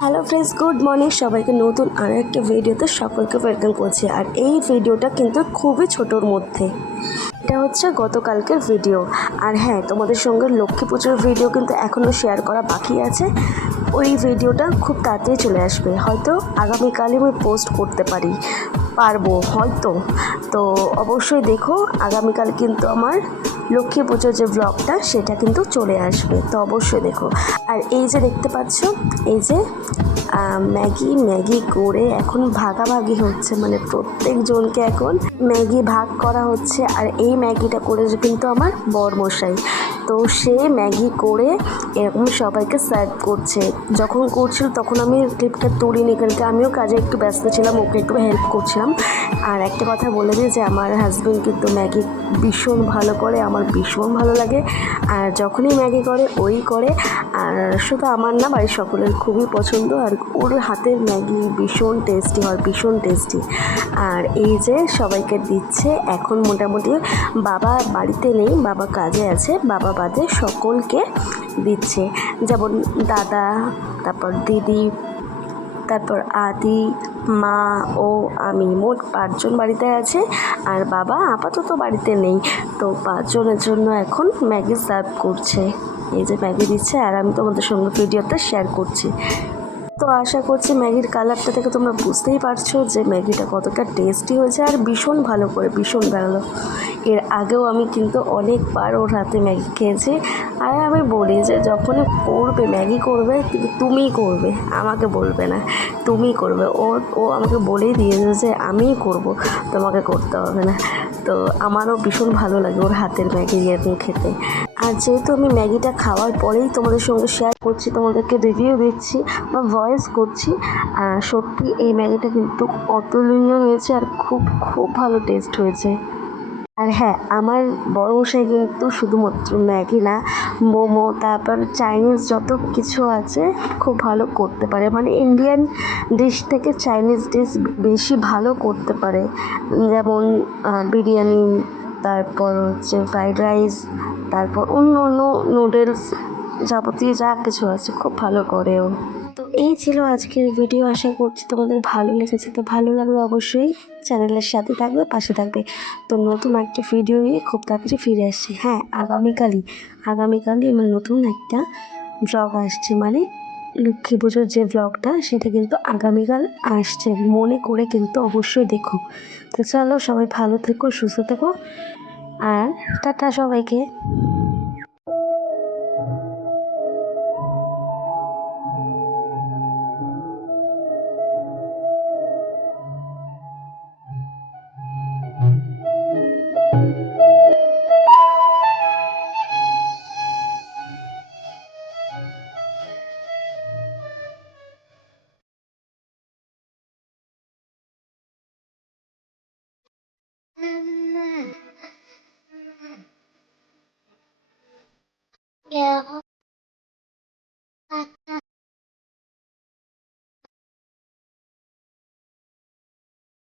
Hello friends good morning সবাইকে নতুন আর একটা ভিডিওতে সকলকে ওয়েলকাম করছি। আর এই ভিডিওটা কিন্তু খুবই ছোটোর মধ্যে। এটা হচ্ছে গতকালকের ভিডিও আর হ্যাঁ তোমাদের সঙ্গে লক্ষ্মী পুজোর ভিডিও কিন্তু এখনও শেয়ার করা বাকি আছে। ওই ভিডিওটা খুব তাড়াতাড়ি চলে আসবে। হয়তো আগামীকালই আমি পোস্ট করতে পারি। পারব, হয়তো। তো অবশ্যই দেখো, আগামীকাল কিন্তু আমার লক্ষ্মী পুজোর যে ব্লগটা সেটা কিন্তু চলে আসবে। তো অবশ্যই দেখো। আর এই যে দেখতে পাচ্ছ, এই যে ম্যাগি ম্যাগি করে এখন ভাগাভাগি হচ্ছে মানে প্রত্যেকজনকে এখন ম্যাগি ভাগ করা হচ্ছে। আর এই ম্যাগিটা করেছে কিন্তু আমার বরমশাই। তো সে ম্যাগি করে এরকম সবাইকে সার্ভ করছে। যখন করছিল তখন আমি ক্লিপটা তুলিনি, কারণ আমিও কাজে একটু ব্যস্ত ছিলাম, ওকে একটু হেল্প করছিলাম। আর একটা কথা বলে দিই যে, আমার হাজব্যান্ড কিন্তু ম্যাগি ভীষণ ভালো করে, আমার ভীষণ ভালো লাগে। আর যখনই ম্যাগি করে, ওই করে। আর শুধু আমার না, বাড়ির সকলের খুবই পছন্দ। আর ওর হাতের ম্যাগি ভীষণ টেস্টি হয়, ভীষণ টেস্টি আর এই যে সবাইকে দিচ্ছে, এখন মোটামুটি বাবা বাড়িতে নেই, বাবা কাজে আছে, বাবা বাদে সকলকে দিচ্ছে। যেমন দাদা, তারপর দিদি, তারপর আদি, মা ও আমি। মোট পাঁচজন বাড়িতে আছে আর বাবা আপাতত বাড়িতে নেই। তো পাঁচজনের জন্য এখন ম্যাগি সার্ভ করছে। এই যে ম্যাগি দিচ্ছে আর আমি তোমাদের সঙ্গে ভিডিওটা শেয়ার করছি। তো আশা করছি ম্যাগির কালারটা থেকে তোমরা বুঝতেই পারছ যে ম্যাগিটা কতটা টেস্টি হয়েছে আর ভীষণ ভালো করে, ভীষণ ভালো এর আগেও আমি কিন্তু অনেকবার ওর হাতে ম্যাগি খেয়েছি। আর আমি বলি যে যখন করবে, ম্যাগি করবে, কিন্তু তুমিই করবে, আমাকে বলবে না, তুমিই করবে। ও ও আমাকে বলেই দিয়েছে যে আমিই করব, তোমাকে করতে হবে না। তো আমারও ভীষণ ভালো লাগে ওর হাতের ম্যাগি এরকম খেতে। আর যেহেতু আমি ম্যাগিটা খাওয়ার পরেই তোমাদের সঙ্গে শেয়ার করছি, তোমাদেরকে রিভিউ দিচ্ছি, বা ভয়েস করছি সত্যি এই ম্যাগিটা কিন্তু অতুলনীয় হয়েছে আর খুব খুব ভালো টেস্ট হয়েছে। আর হ্যাঁ আমার বড় মশাই কিন্তু শুধুমাত্র ম্যাগি না, মোমো, তারপর চাইনিজ যত কিছু আছে খুব ভালো করতে পারে। মানে ইন্ডিয়ান ডিশ থেকে চাইনিজ ডিশ বেশি ভালো করতে পারে। যেমন বিরিয়ানি, তারপর হচ্ছে ফ্রাইড রাইস তারপর অন্য অন্য নুডলস যাবতীয় যা কিছু আছে খুব ভালো করে ও তো এই ছিল আজকের ভিডিও আশা করছি তোমাদের ভালো লেগেছে। তো ভালো লাগলে অবশ্যই চ্যানেলের সাথে থাকবে, পাশে থাকবে। তো নতুন একটা ভিডিও নিয়ে খুব তাড়াতাড়ি ফিরে আসছি। হ্যাঁ আগামীকালই আগামীকালই আমার নতুন একটা ব্লগ আসছে। মানে লক্ষ্মী পুজোর যে ব্লগটা সেটা কিন্তু আগামীকাল আসছে। মনে করে কিন্তু অবশ্যই দেখো। তো চলো সবাই ভালো থেকো, সুস্থ থেকো। আর টাটা সবাইকে।